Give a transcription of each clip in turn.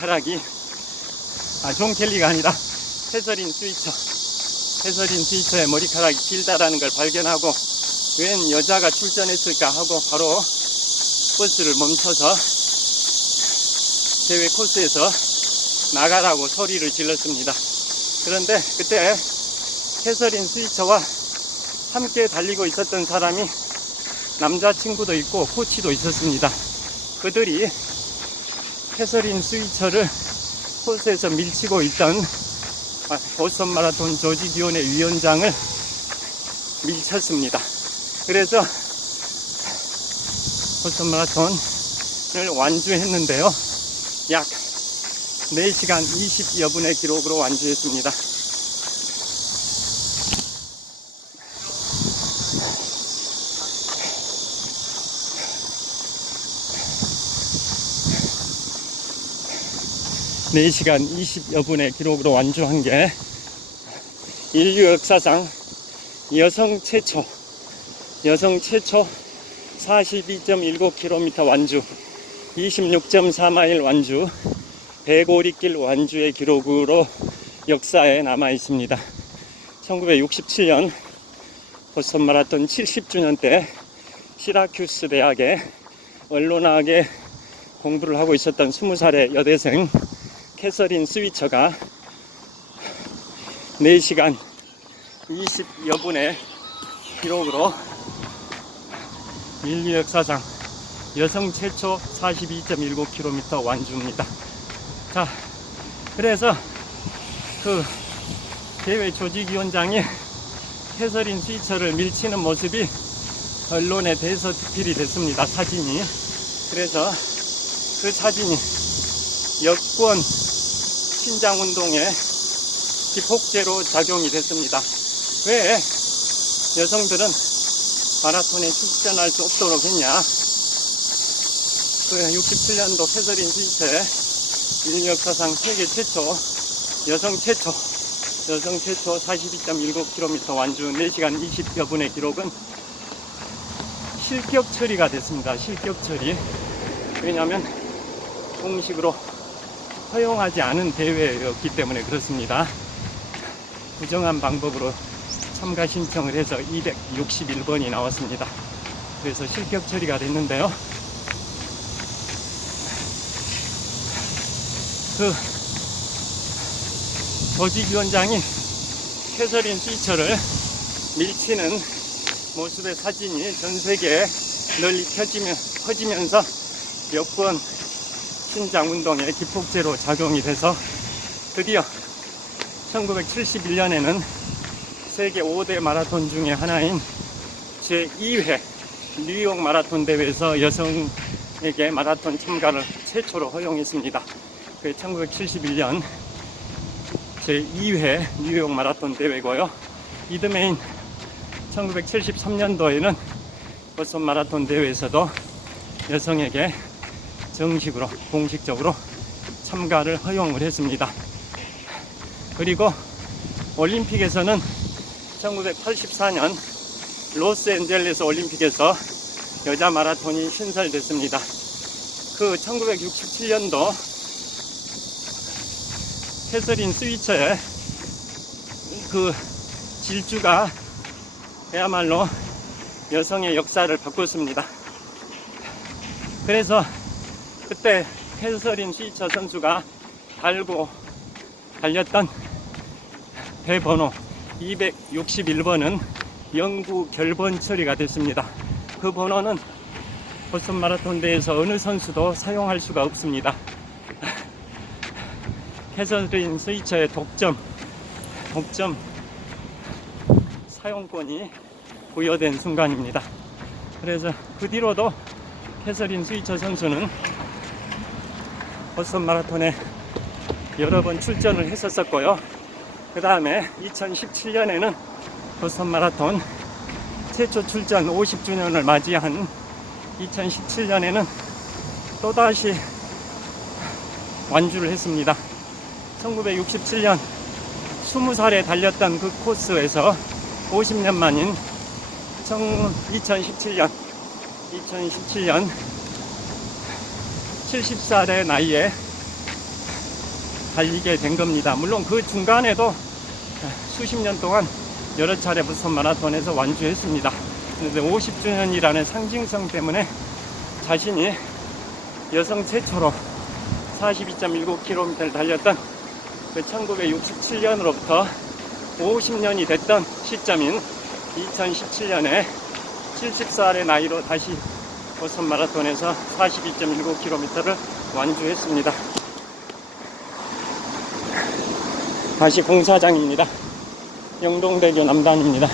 머리카락이 존 켈리가 아니라 캐서린 스위처의 머리카락이 길다라는 걸 발견하고 웬 여자가 출전했을까 하고 바로 버스를 멈춰서 대회 코스에서 나가라고 소리를 질렀습니다. 그런데 그때 캐서린 스위처와 함께 달리고 있었던 사람이 남자친구도 있고 코치도 있었습니다. 그들이 캐서린 스위처를 코스에서 밀치고 있던 보스턴 마라톤 조직위원회 위원장을 밀쳤습니다. 그래서 보스턴 마라톤을 완주했는데요. 약 4시간 20여 분의 기록으로 완주했습니다. (4시간 20여 분의 기록으로 완주한 게 인류 역사상 여성 최초 42.19km 완주, 26.4마일 완주, 대고리길 완주의 기록으로 역사에 남아 있습니다. 1967년 보스턴 마라톤 70주년 때 시라큐스 대학에 언론학에 공부를 하고 있었던 20살의 여대생 캐서린 스위처가 4시간 20여 분의 기록으로 인류 역사상 여성 최초 42.19km 완주입니다. 자, 그래서 그 대회 조직위원장이 캐서린 스위처를 밀치는 모습이 언론에 대서특필이 됐습니다. 사진이. 그래서 그 사진이 여권 신장운동에 기폭제로 작용이 됐습니다. 왜 여성들은 마라톤에 출전할 수 없도록 했냐? 그 67년도 캐서린 스위처의 인류 역사상 세계 최초 여성 최초 42.19km 완주 4시간 20여 분의 기록은 실격 처리가 됐습니다. 실격 처리. 왜냐하면 공식으로 허용하지 않은 대회였기 때문에 그렇습니다. 부정한 방법으로 참가 신청을 해서 261번이 나왔습니다. 그래서 실격 처리가 됐는데요. 그 조직위원장이 캐서린 스위처를 밀치는 모습의 사진이 전 세계에 널리 퍼지면서 여권 신장운동의 기폭제로 작용이 돼서 드디어 1971년에는 세계 5대 마라톤 중에 하나인 제2회 뉴욕 마라톤 대회에서 여성에게 마라톤 참가를 최초로 허용했습니다. 그 1971년 제2회 뉴욕 마라톤 대회고요. 이듬해인 1973년도에는 보스턴 마라톤 대회에서도 여성에게 정식으로 공식적으로 참가를 허용을 했습니다. 그리고 올림픽에서는 1984년 로스앤젤레스 올림픽에서 여자 마라톤이 신설됐습니다. 그 1967년도 캐서린 스위처의 그 질주가 그야말로 여성의 역사를 바꿨습니다. 그래서 그때 캐서린 스위처 선수가 달렸던 배번호 261번은 영구 결번 처리가 됐습니다. 그 번호는 보스턴 마라톤 대회에서 어느 선수도 사용할 수가 없습니다. 캐서린 스위처의 독점 사용권이 부여된 순간입니다. 그래서 그 뒤로도 캐서린 스위처 선수는 보스턴 마라톤에 여러 번 출전을 했었고요. 그 다음에 2017년에는 보스턴 마라톤 최초 출전 50주년을 맞이한 2017년에는 또다시 완주를 했습니다. 1967년 20살에 달렸던 그 코스에서 50년 만인 2017년 70살의 나이에 달리게 된 겁니다. 물론 그 중간에도 수십 년 동안 여러 차례 보스턴 마라톤에서 완주했습니다. 그런데 50주년이라는 상징성 때문에 자신이 여성 최초로 42.19km를 달렸던 그 1967년으로부터 50년이 됐던 시점인 2017년에 70살의 나이로 다시 보스턴 마라톤에서 42.19km를 완주했습니다. 다시 공사장입니다. 영동대교 남단입니다.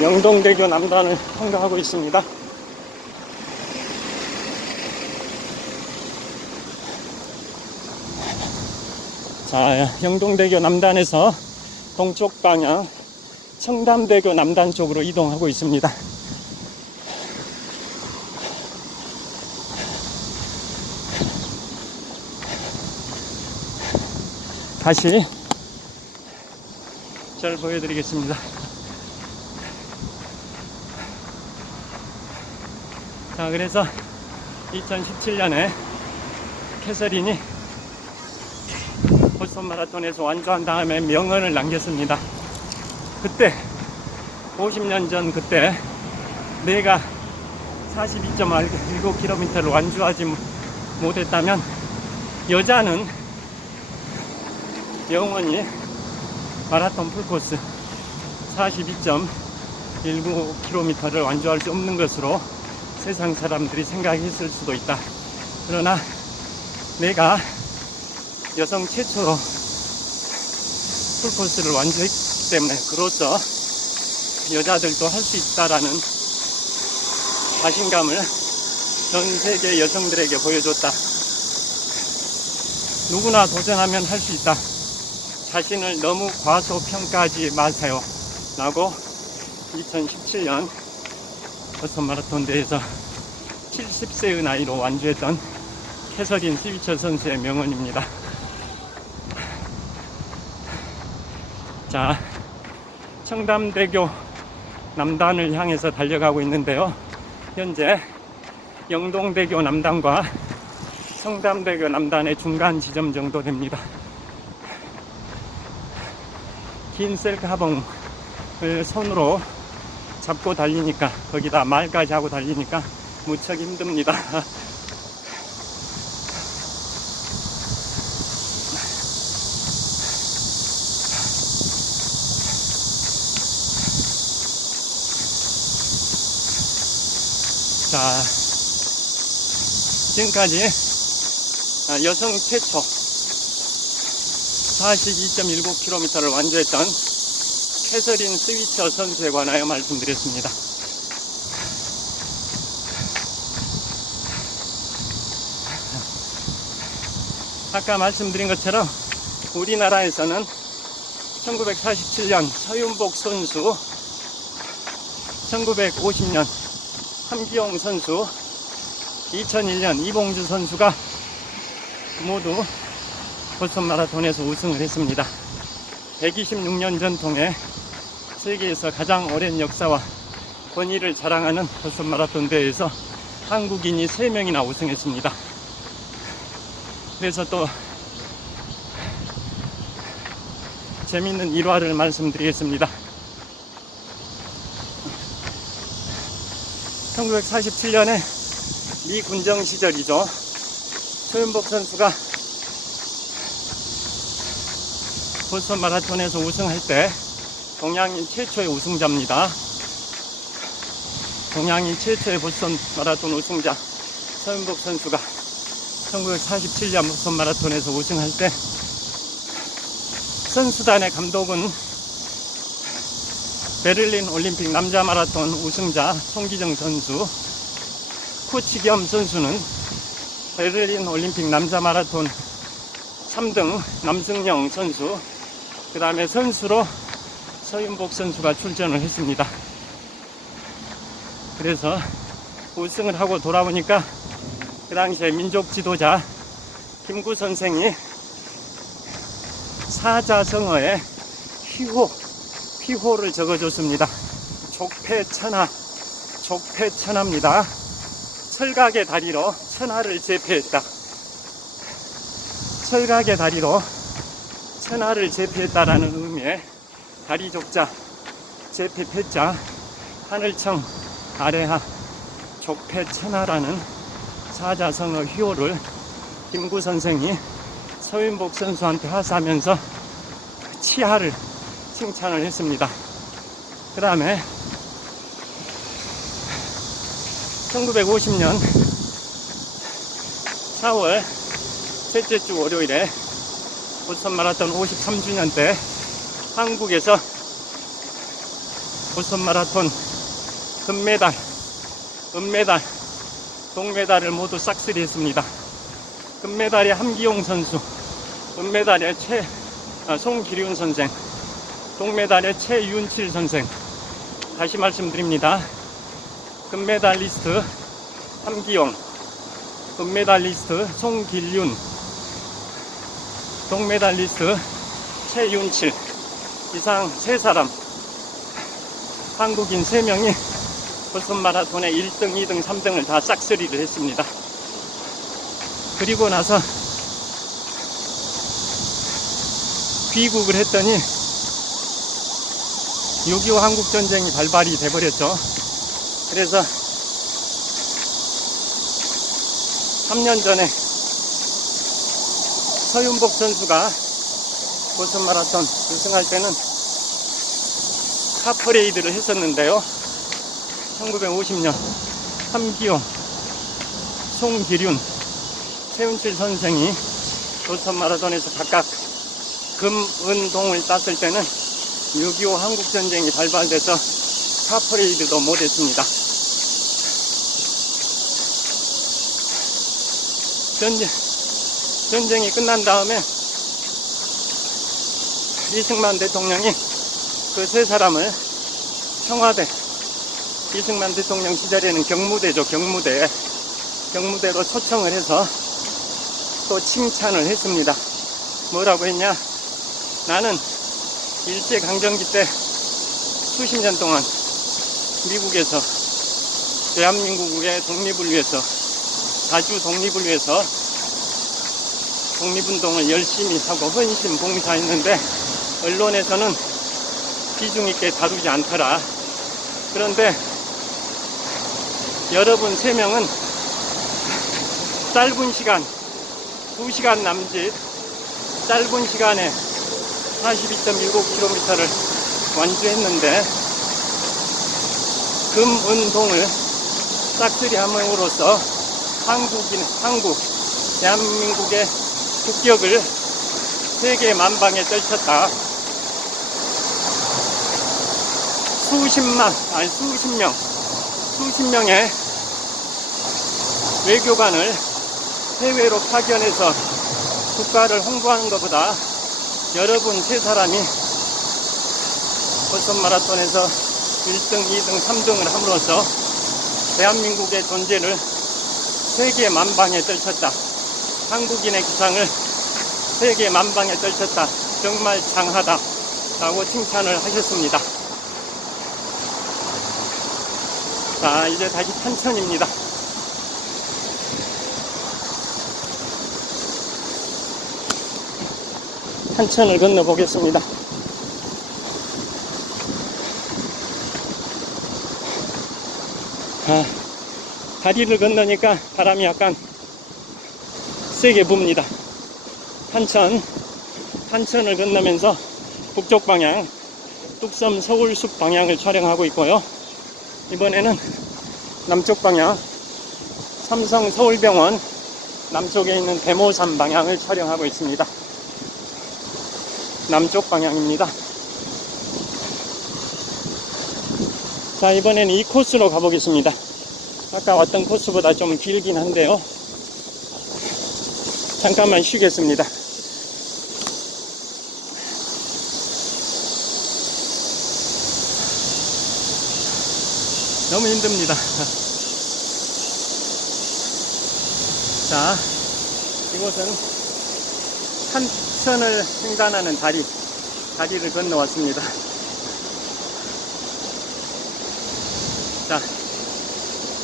영동대교 남단을 통과하고 있습니다. 자, 영동대교 남단에서 동쪽 방향 청담대교 남단 쪽으로 이동하고 있습니다. 다시 잘 보여드리겠습니다. 자, 그래서 2017년에 캐서린이 보스턴 마라톤에서 완주한 다음에 명언을 남겼습니다. 그때 50년 전 그때 내가 42.19km를 완주하지 못했다면 여자는 영원히 마라톤 풀코스 42.19km를 완주할 수 없는 것으로 세상 사람들이 생각했을 수도 있다. 그러나 내가 여성 최초로 풀코스를 완주했기 때문에 그로써 여자들도 할 수 있다라는 자신감을 전 세계 여성들에게 보여줬다. 누구나 도전하면 할 수 있다. 자신을 너무 과소평가하지 마세요 라고 2017년 보스턴 마라톤 대회에서 70세의 나이로 완주했던 캐서린 스위처 선수의 명언입니다. 자, 청담대교 남단을 향해서 달려가고 있는데요. 현재 영동대교 남단과 청담대교 남단의 중간 지점 정도 됩니다. 긴 셀카봉을 손으로 잡고 달리니까, 거기다 말까지 하고 달리니까 무척 힘듭니다. 자, 지금까지 여성 최초 42.19km를 완주했던 캐서린 스위처 선수에 관하여 말씀드렸습니다. 아까 말씀드린 것처럼 우리나라에서는 1947년 서윤복 선수, 1950년 함기용 선수, 2001년 이봉주 선수가 모두 보스턴 마라톤에서 우승을 했습니다. 126년 전통의 세계에서 가장 오랜 역사와 권위를 자랑하는 보스턴 마라톤 대회에서 한국인이 3명이나 우승했습니다. 그래서 또 재미있는 일화를 말씀드리겠습니다. 1947년에 미 군정 시절이죠. 서윤복 선수가 보스턴 마라톤에서 우승할 때 동양인 최초의 우승자입니다. 동양인 최초의 보스턴 마라톤 우승자 서윤복 선수가 1947년 보스턴 마라톤에서 우승할 때 선수단의 감독은 베를린 올림픽 남자 마라톤 우승자 송기정 선수, 코치 겸 선수는 베를린 올림픽 남자 마라톤 3등 남승영 선수, 그 다음에 선수로 서윤복 선수가 출전을 했습니다. 그래서 우승을 하고 돌아오니까 그 당시에 민족 지도자 김구 선생이 사자성어에 휘호를 적어줬습니다. 족패천하입니다. 철각의 다리로 천하를 제패했다. 철각의 다리로 천하를 제패했다라는 의미의 다리족자, 제패패자, 하늘청 아래하 족패천하라는 사자성어 휘호를 김구 선생이 서윤복 선수한테 하사하면서 치하를 칭찬을 했습니다. 그 다음에 1950년 4월 셋째 주 월요일에 보스턴 마라톤 53주년 때 한국에서 보스턴 마라톤 금메달, 은메달, 동메달을 모두 싹쓸이 했습니다. 금메달의 함기용 선수, 은메달의 송기륜 선생, 동메달의 최윤칠 선생. 다시 말씀드립니다. 금메달리스트 함기용, 은메달리스트 송길륜, 동메달리스트 최윤칠. 이상 3사람, 한국인 3명이 보스턴 마라톤의 1등, 2등, 3등을 다 싹쓸이를 했습니다. 그리고 나서 귀국을 했더니 6.25 한국전쟁이 발발이 돼버렸죠. 그래서 3년 전에 서윤복 선수가 보스턴 마라톤 우승할 때는 카퍼레이드를 했었는데요. 1950년 함기용, 송기륜, 최윤칠 선생이 보스턴 마라톤에서 각각 금, 은, 동을 땄을 때는 6.25 한국전쟁이 발발돼서 카퍼레이드도 못했습니다. 전쟁이 끝난 다음에 이승만 대통령이 그 3사람을 청와대, 이승만 대통령 시절에는 경무대죠. 경무대로 초청을 해서 또 칭찬을 했습니다. 뭐라고 했냐? 나는 일제강점기 때 수십 년 동안 미국에서 대한민국의 독립을 위해서, 자주 독립을 위해서 독립운동을 열심히 하고 헌신 봉사했는데 언론에서는 비중 있게 다루지 않더라. 그런데 여러분 3명은 짧은 시간, 2시간 남짓, 짧은 시간에 42.19km를 완주했는데 금, 은, 동을 싹쓸이 함으로써 대한민국의 국격을 세계 만방에 떨쳤다. 수십 명의 외교관을 해외로 파견해서 국가를 홍보하는 것보다 여러분 3사람이 보스턴 마라톤에서 1등, 2등, 3등을 함으로써 대한민국의 존재를 세계 만방에 떨쳤다. 한국인의 기상을 세계 만방에 떨쳤다. 정말 장하다 라고 칭찬을 하셨습니다. 자, 이제 다시 탄천입니다. 탄천을 건너 보겠습니다. 다리를 건너니까 바람이 약간 세게 붑니다. 탄천을 건너면서 북쪽 방향, 뚝섬 서울숲 방향을 촬영하고 있고요. 이번에는 남쪽 방향, 삼성 서울병원 남쪽에 있는 대모산 방향을 촬영하고 있습니다. 남쪽 방향입니다. 자, 이번에는 이 코스로 가보겠습니다. 아까 왔던 코스보다 좀 길긴 한데요. 잠깐만 쉬겠습니다. 너무 힘듭니다. 자, 이곳은 부천을 횡단하는 다리를 건너왔습니다. 자,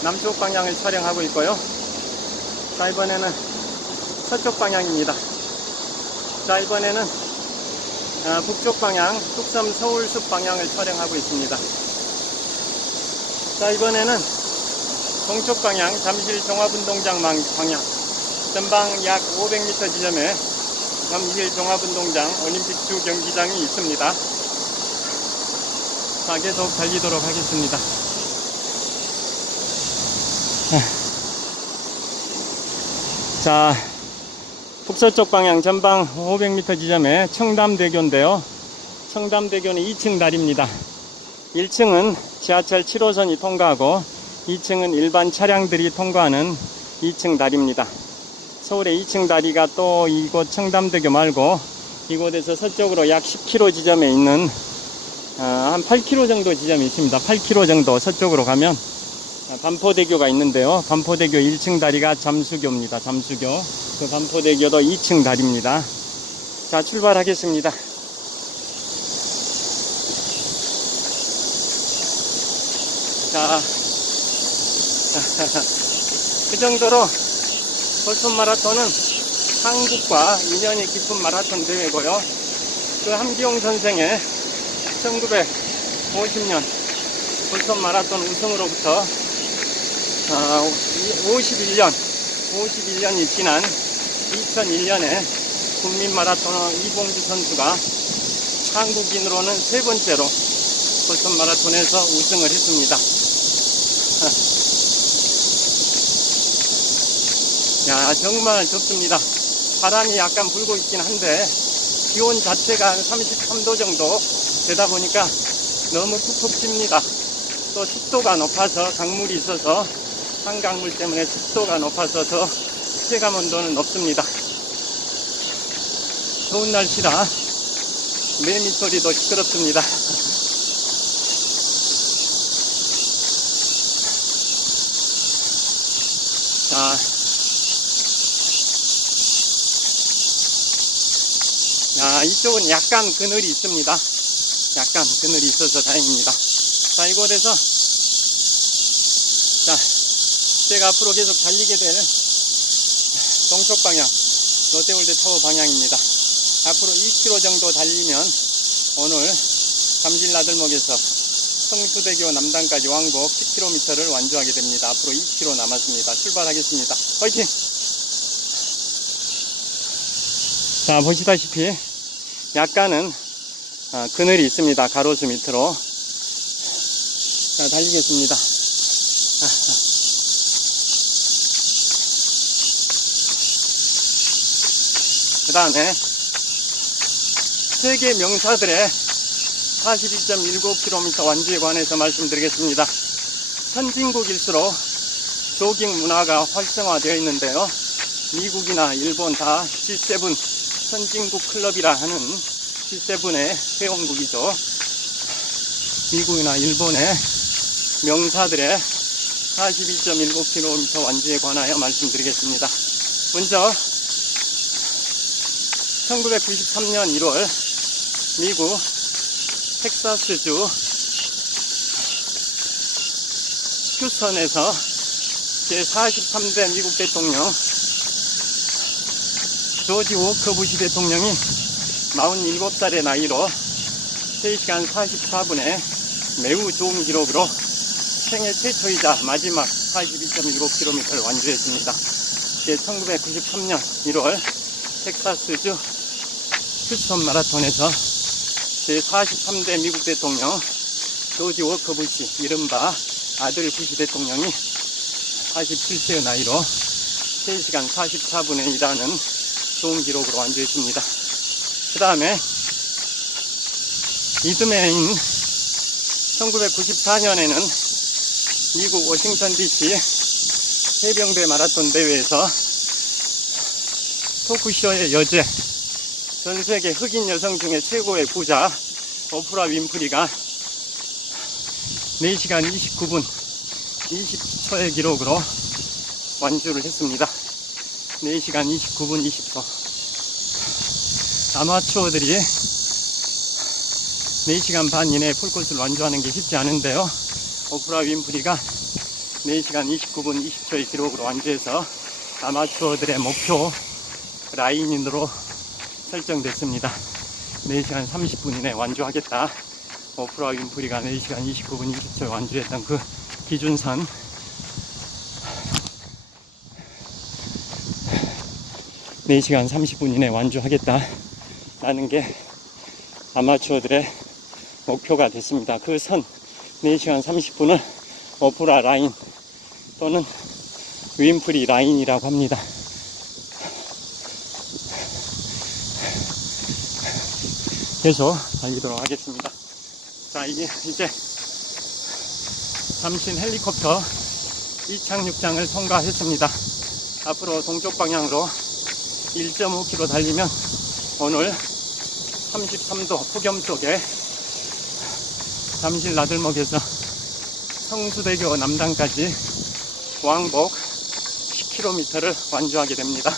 남쪽 방향을 촬영하고 있고요. 자, 이번에는 서쪽 방향입니다. 자, 이번에는 북쪽 방향, 뚝섬 서울숲 방향을 촬영하고 있습니다. 자, 이번에는 동쪽 방향, 잠실 종합운동장 방향, 전방 약 500m 지점에 잠실 종합운동장 올림픽 주 경기장이 있습니다. 자, 계속 달리도록 하겠습니다. 자, 북서쪽 방향 전방 500m 지점에 청담대교인데요. 청담대교는 2층 다리입니다. 1층은 지하철 7호선이 통과하고 2층은 일반 차량들이 통과하는 2층 다리입니다. 서울의 2층 다리가 또 이곳 청담대교 말고 이곳에서 서쪽으로 약 10km 지점에 있는 한 8km 정도 지점이 있습니다. 8km 정도 서쪽으로 가면 반포대교가 있는데요. 반포대교 1층 다리가 잠수교입니다. 잠수교. 그 반포대교도 2층 다리입니다. 자, 출발하겠습니다. 자, 그 정도로 보스턴 마라톤은 한국과 인연이 깊은 마라톤 대회고요. 그 함기용 선생의 1950년 보스턴 마라톤 우승으로부터 51년이 지난 2001년에 국민 마라토너 이봉주 선수가 한국인으로는 세 번째로 보스턴 마라톤에서 우승을 했습니다. 야, 정말 덥습니다. 바람이 약간 불고 있긴 한데 기온 자체가 한 33도 정도 되다 보니까 너무 푹푹 찝니다. 또 습도가 높아서 강물이 있어서 한강물 때문에 습도가 높아서 더 체감 온도는 높습니다. 더운 날씨라 매미 소리도 시끄럽습니다. 자, 이쪽은 약간 그늘이 있습니다. 약간 그늘이 있어서 다행입니다. 자, 이곳에서 제가 앞으로 계속 달리게 될 동쪽 방향 롯데월드타워 방향입니다. 앞으로 2km 정도 달리면 오늘 잠실 나들목에서 성수대교 남단까지 왕복 10km를 완주하게 됩니다. 앞으로 2km 남았습니다. 출발하겠습니다. 화이팅! 자, 보시다시피 약간은 그늘이 있습니다. 가로수 밑으로. 자, 달리겠습니다. 그 다음에 세계 명사들의 42.19km 완주에 관해서 말씀드리겠습니다. 선진국일수록 조깅 문화가 활성화되어 있는데요. 미국이나 일본 다 G7 선진국 클럽이라 하는 G7의 회원국이죠. 미국이나 일본의 명사들의 42.19km 완주에 관하여 말씀드리겠습니다. 먼저 1993년 1월 미국 텍사스주 휴스턴에서 제43대 미국 대통령 조지 워커 부시 대통령이 47살의 나이로 3시간 44분에 매우 좋은 기록으로 생애 최초이자 마지막 42.19km를 완주했습니다. 1993년 1월 텍사스주 휴스턴 마라톤에서 제43대 미국 대통령 조지 워커 부시, 이른바 아들 부시 대통령이 47세의 나이로 3시간 44분에 일하는 좋은 기록으로 완주했습니다. 그 다음에 이듬해인 1994년에는 미국 워싱턴 DC 해병대 마라톤 대회에서 토크쇼의 여제, 전세계 흑인 여성 중에 최고의 부자 오프라 윈프리가 4시간 29분 20초의 기록으로 완주를 했습니다. 4시간 29분 20초. 아마추어들이 4시간 반 이내에 풀코스를 완주하는 게 쉽지 않은데요. 오프라 윈프리가 4시간 29분 20초의 기록으로 완주해서 아마추어들의 목표 라인으로 설정됐습니다. 4시간 30분 이내에 완주하겠다. 오프라 윈프리가 4시간 29분 20초에 완주했던 그 기준선 4시간 30분 이내에 완주하겠다 라는 게 아마추어들의 목표가 됐습니다. 그 선 4시간 30분을 오프라 라인 또는 윈프리 라인이라고 합니다. 계속 달리도록 하겠습니다. 자, 이게 이제 잠실 헬리콥터 이착륙장을 통과했습니다. 앞으로 동쪽 방향으로 1.5km 달리면 오늘 33도 폭염 속에 잠실 나들목에서 성수대교 남단까지 왕복 10km를 완주하게 됩니다.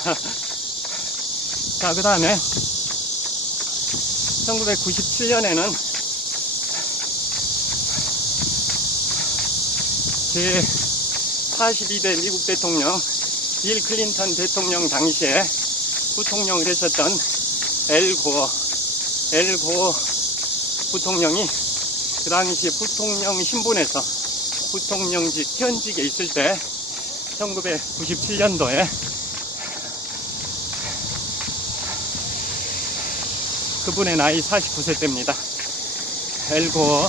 자, 그 다음에 1997년에는 제42대 미국 대통령 빌 클린턴 대통령 당시에 부통령을 했었던 엘 고어 부통령이 그 당시 부통령 신분에서 부통령직 현직에 있을 때 1997년도에 그분의 나이 49세 때입니다. 엘 고어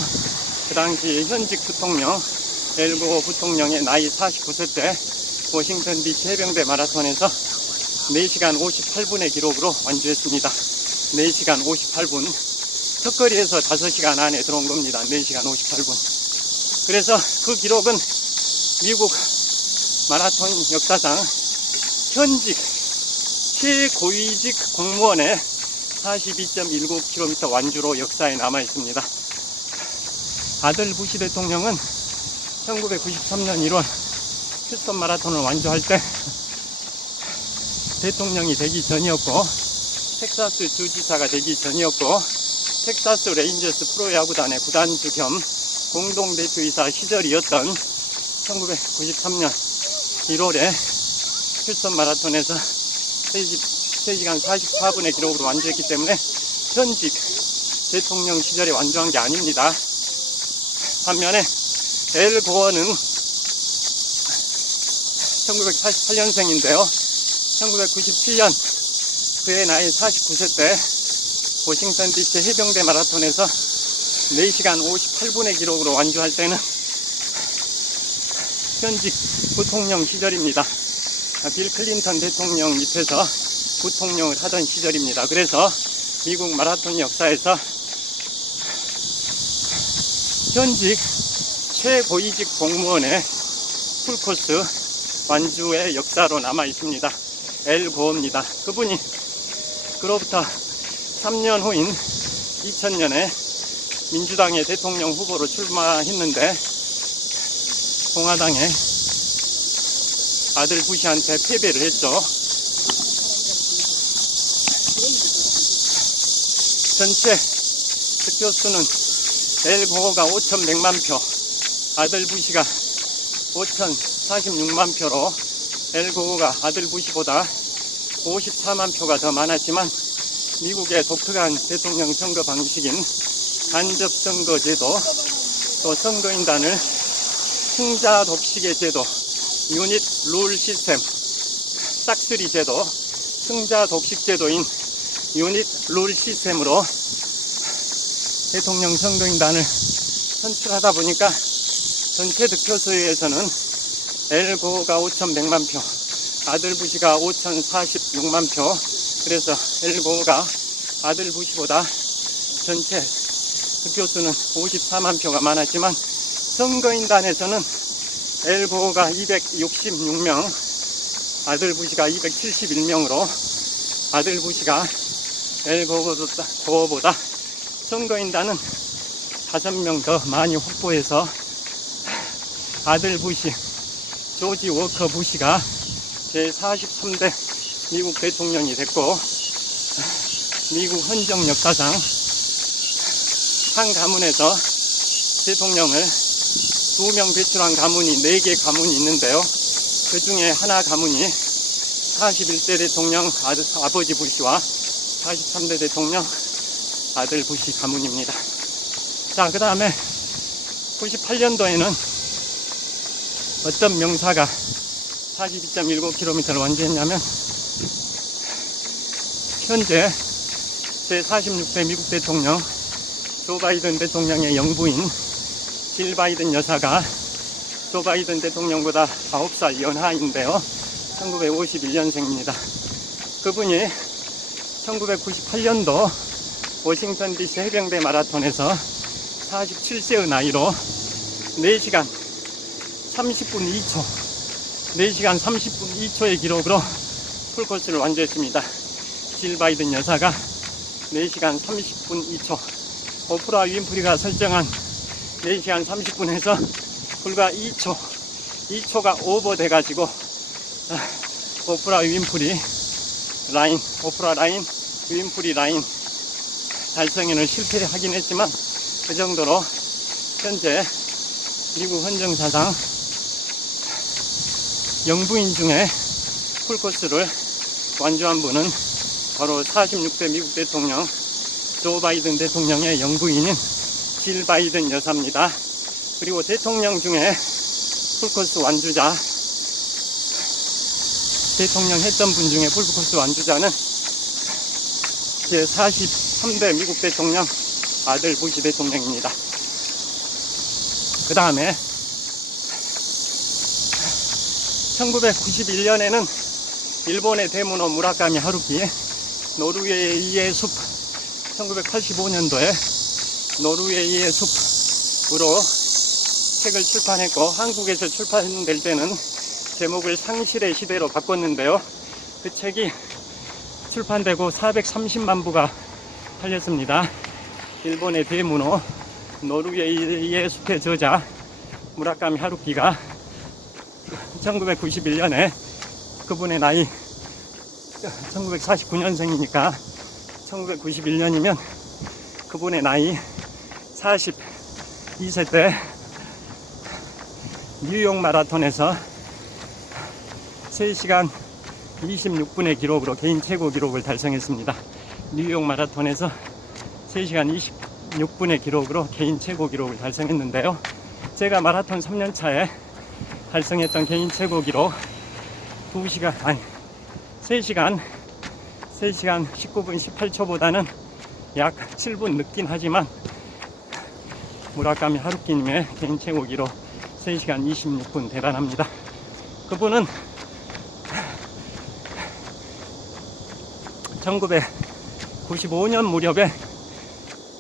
그 당시 현직 부통령 엘 고어 부통령의 나이 49세 때 워싱턴 DC 해병대 마라톤에서 4시간 58분의 기록으로 완주했습니다. 4시간 58분. 턱걸이에서 5시간 안에 들어온 겁니다. 4시간 58분. 그래서 그 기록은 미국 마라톤 역사상 현직 최고위직 공무원의 42.19km 완주로 역사에 남아 있습니다. 아들 부시 대통령은 1993년 1월 휴스턴 마라톤을 완주할 때 대통령이 되기 전이었고 텍사스 주지사가 되기 전이었고 텍사스 레인저스 프로야구단의 구단주 겸 공동대표이사 시절이었던 1993년 1월에 휴스턴 마라톤에서 3시간 44분의 기록으로 완주했기 때문에 현직 대통령 시절에 완주한 게 아닙니다. 반면에 엘 고어는 1948년생인데요. 1997년 그의 나이 49세 때 워싱턴 DC 해병대 마라톤에서 4시간 58분의 기록으로 완주할 때는 현직 부통령 시절입니다. 빌 클린턴 대통령 밑에서 부통령을 하던 시절입니다. 그래서 미국 마라톤 역사에서 현직 최고위직 공무원의 풀코스 완주의 역사로 남아 있습니다. 엘 고어입니다. 그분이 그로부터 3년 후인 2000년에 민주당의 대통령 후보로 출마했는데 공화당의 아들 부시한테 패배를 했죠. 전체 득표수는 엘 고어가 5,100만 표, 아들 부시가 5,046만 표로 엘 고어가 아들 부시보다 54만 표가 더 많았지만 미국의 독특한 대통령 선거 방식인 간접선거제도 또 선거인단을 승자 독식의 제도 유닛 룰 시스템 싹쓸이 제도 승자 독식 제도인 유닛 룰 시스템으로 대통령 선거인단을 선출하다 보니까 전체 득표수에서는 엘 고어가 5,100만 표, 아들 부시가 5,046만 표. 그래서 엘 고어가 아들 부시보다 전체 득표수는 54만 표가 많았지만 선거인단에서는 엘 고어가 266명, 아들 부시가 271명으로 아들 부시가 엘 고어보다 선거인단은 5명 더 많이 확보해서 아들 부시 조지 워커 부시가 제43대 미국 대통령이 됐고 미국 헌정 역사상 한 가문에서 대통령을 2명 배출한 가문이 4개 가문이 있는데요. 그 중에 하나 가문이 41대 대통령 아버지 부시와 43대 대통령 아들 부시 가문입니다. 자, 그 다음에 98년도에는 어떤 명사가 42.19km를 완주했냐면 현재 제46대 미국 대통령 조 바이든 대통령의 영부인 질 바이든 여사가 조 바이든 대통령보다 9살 연하인데요. 1951년생입니다. 그분이 1998년도 워싱턴 DC 해병대 마라톤에서 47세의 나이로 4시간 30분 2초 4시간 30분 2초의 기록으로 풀코스를 완주했습니다. 질 바이든 여사가 4시간 30분 2초, 오프라 윈프리가 설정한 4시간 30분에서 불과 2초가 오버돼 가지고 오프라 윈프리 라인, 오프라 라인, 윈프리 라인 달성에는 실패하긴 했지만 그 정도로 현재 미국 헌정사상 영부인 중에 풀코스를 완주한 분은 바로 46대 미국 대통령 조 바이든 대통령의 영부인인 질 바이든 여사입니다. 그리고 대통령 중에 풀코스 완주자, 대통령 했던 분 중에 풀코스 완주자는 제43대 미국 대통령 아들 부시 대통령입니다. 그 다음에 1991년에는 일본의 대문호 무라카미 하루키, 노르웨이의 숲, 1985년도에 노르웨이의 숲으로 책을 출판했고, 한국에서 출판될 때는 제목을 상실의 시대로 바꿨는데요. 그 책이 출판되고 430만 부가 팔렸습니다. 일본의 대문호 노르웨이의 숲의 저자 무라카미 하루키가 1991년에 그분의 나이 1949년생이니까 1991년이면 그분의 나이 42세 때 뉴욕 마라톤에서 3시간 26분의 기록으로 개인 최고 기록을 달성했습니다. 뉴욕 마라톤에서 3시간 26분의 기록으로 개인 최고 기록을 달성했는데요. 제가 마라톤 3년차에 달성했던 개인 최고 기록 3시간 19분 18초보다는 약 7분 늦긴 하지만 무라카미 하루키님의 개인 최고 기록 3시간 26분 대단합니다. 그분은 1995년 무렵에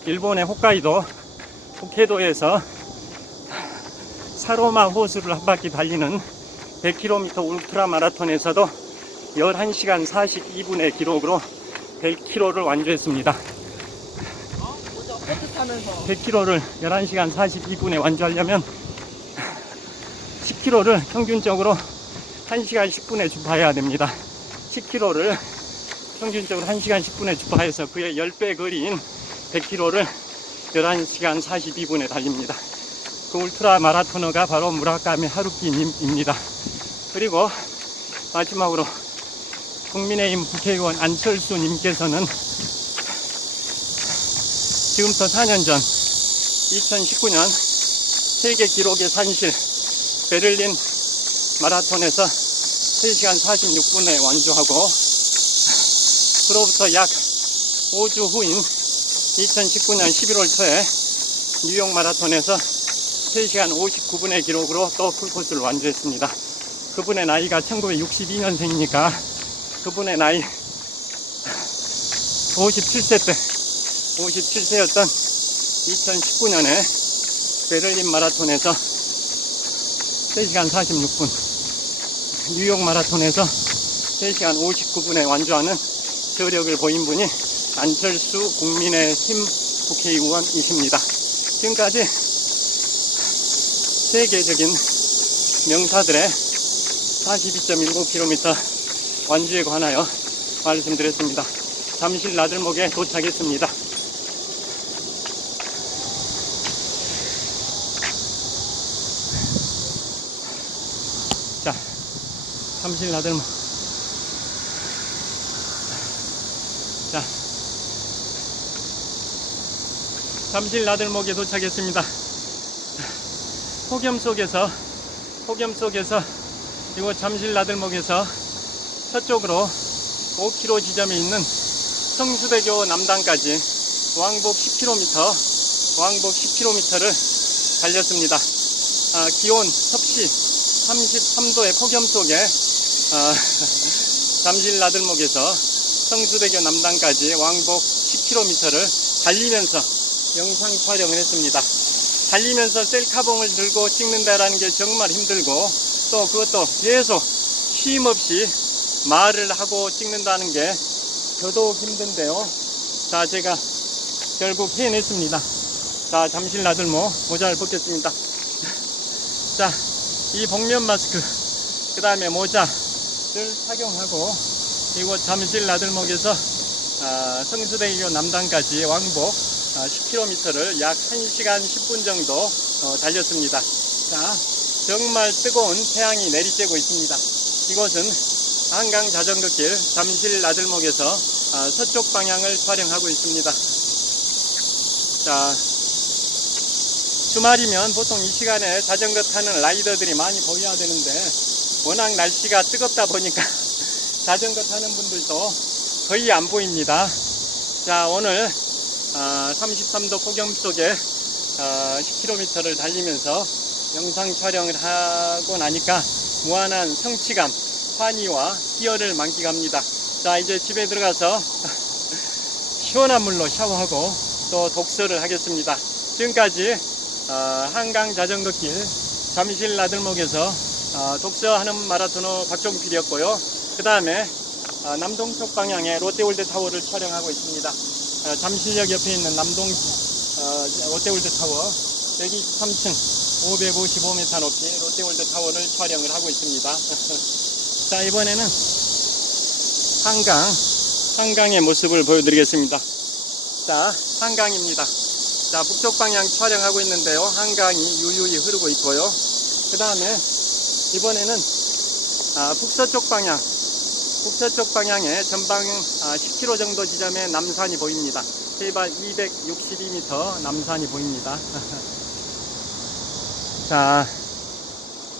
일본의 홋카이도에서 사로마 호수를 한 바퀴 달리는 100km 울트라 마라톤에서도 11시간 42분의 기록으로 100km를 완주했습니다. 100km를 11시간 42분에 완주하려면 10km를 평균적으로 1시간 10분에 주파해야 됩니다. 10km를 평균적으로 1시간 10분에 주파해서 그의 10배 거리인 100km를 11시간 42분에 달립니다. 그 울트라 마라토너가 바로 무라카미 하루키님입니다. 그리고 마지막으로 국민의힘 국회의원 안철수님께서는 지금부터 4년 전 2019년 세계 기록의 산실 베를린 마라톤에서 3시간 46분에 완주하고, 그로부터 약 5주 후인 2019년 11월 초에 뉴욕 마라톤에서 3시간 59분의 기록으로 또 풀코스를 완주했습니다. 그분의 나이가 1962년생이니까 그분의 나이 57세였던 2019년에 베를린 마라톤에서 3시간 46분, 뉴욕 마라톤에서 3시간 59분에 완주하는 저력을 보인 분이 안철수 국민의힘 국회의원이십니다. 지금까지 세계적인 명사들의 42.19km 완주에 관하여 말씀드렸습니다. 잠실 나들목에 도착했습니다. 자, 잠실 나들목. 자, 잠실 나들목에 도착했습니다. 폭염 속에서 이곳 잠실 나들목에서 서쪽으로 5km 지점에 있는 성수대교 남단까지 왕복 10km를 달렸습니다. 기온 섭씨 33도의 폭염 속에 잠실 나들목에서 성수대교 남단까지 왕복 10km를 달리면서 영상 촬영을 했습니다. 달리면서 셀카봉을 들고 찍는다라는 게 정말 힘들고, 또 그것도 계속 쉼 없이 말을 하고 찍는다는 게 더더욱 힘든데요. 자, 제가 결국 해냈습니다. 자, 잠실 나들목 모자를 벗겠습니다. 자, 이 복면 마스크, 그 다음에 모자를 착용하고 이곳 잠실 나들목에서 성수대교 남단까지 왕복 10km를 약 1시간 10분 정도 달렸습니다. 자, 정말 뜨거운 태양이 내리쬐고 있습니다. 이곳은 한강 자전거길 잠실 나들목에서 서쪽 방향을 촬영하고 있습니다. 자, 주말이면 보통 이 시간에 자전거 타는 라이더들이 많이 보여야 되는데 워낙 날씨가 뜨겁다 보니까 자전거 타는 분들도 거의 안 보입니다. 자, 오늘 33도 폭염 속에 10km를 달리면서 영상 촬영을 하고 나니까 무한한 성취감, 환희와 희열을 만끽합니다. 자, 이제 집에 들어가서 시원한 물로 샤워하고 또 독서를 하겠습니다. 지금까지 한강 자전거길 잠실 나들목에서 독서하는 마라토너 박종필이었고요. 그 다음에 남동쪽 방향의 롯데월드타워를 촬영하고 있습니다. 잠실역 옆에 있는 롯데월드타워 123층 555m 높이 롯데월드타워를 촬영을 하고 있습니다. 자, 이번에는 한강의 모습을 보여드리겠습니다. 자, 한강입니다. 자, 북쪽 방향 촬영하고 있는데요. 한강이 유유히 흐르고 있고요. 그 다음에 이번에는 북서쪽 방향에 전방 10km 정도 지점에 남산이 보입니다. 해발 262m 남산이 보입니다. 자,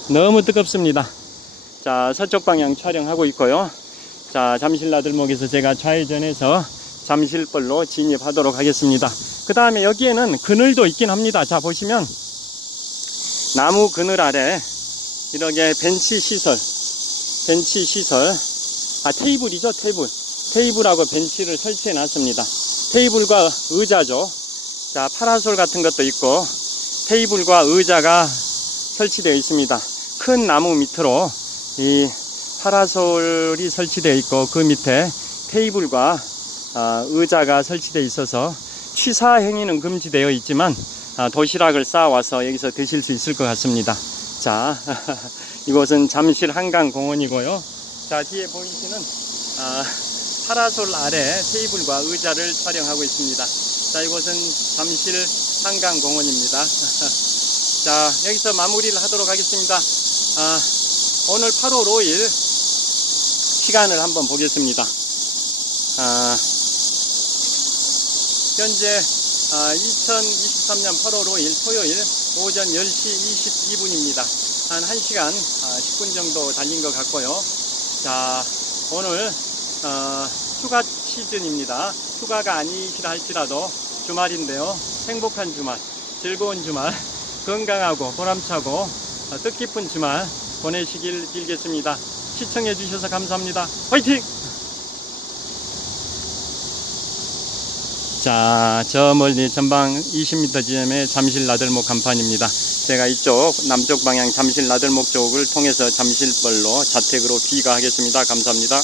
너무 뜨겁습니다. 자, 서쪽 방향 촬영하고 있고요. 자, 잠실 나들목에서 제가 좌회전해서 잠실벌로 진입하도록 하겠습니다. 그 다음에 여기에는 그늘도 있긴 합니다. 자, 보시면 나무 그늘 아래 이렇게 벤치 시설, 테이블이죠. 테이블하고 벤치를 설치해 놨습니다. 테이블과 의자죠. 자, 파라솔 같은 것도 있고 테이블과 의자가 설치되어 있습니다. 큰 나무 밑으로 이 파라솔이 설치되어 있고 그 밑에 테이블과 의자가 설치되어 있어서 취사 행위는 금지되어 있지만 도시락을 쌓아와서 여기서 드실 수 있을 것 같습니다. 자, 이곳은 잠실 한강공원이고요. 자, 뒤에 보이시는 파라솔 아래 테이블과 의자를 촬영하고 있습니다. 자, 이곳은 잠실 한강공원입니다. 자, 여기서 마무리를 하도록 하겠습니다. 오늘 8월 5일 시간을 한번 보겠습니다. 현재 2023년 8월 5일 토요일 오전 10시 22분입니다. 한 1시간 10분 정도 달린 것 같고요. 자, 오늘 휴가 시즌입니다. 휴가가 아니시라 할지라도 주말인데요. 행복한 주말, 즐거운 주말, 건강하고 보람차고 뜻깊은 주말 보내시길 빌겠습니다. 시청해 주셔서 감사합니다. 화이팅! 자, 저 멀리 전방 20m 지점에 잠실 나들목 간판입니다. 제가 이쪽 남쪽 방향 잠실 나들목 쪽을 통해서 잠실벌로 자택으로 귀가하겠습니다. 감사합니다.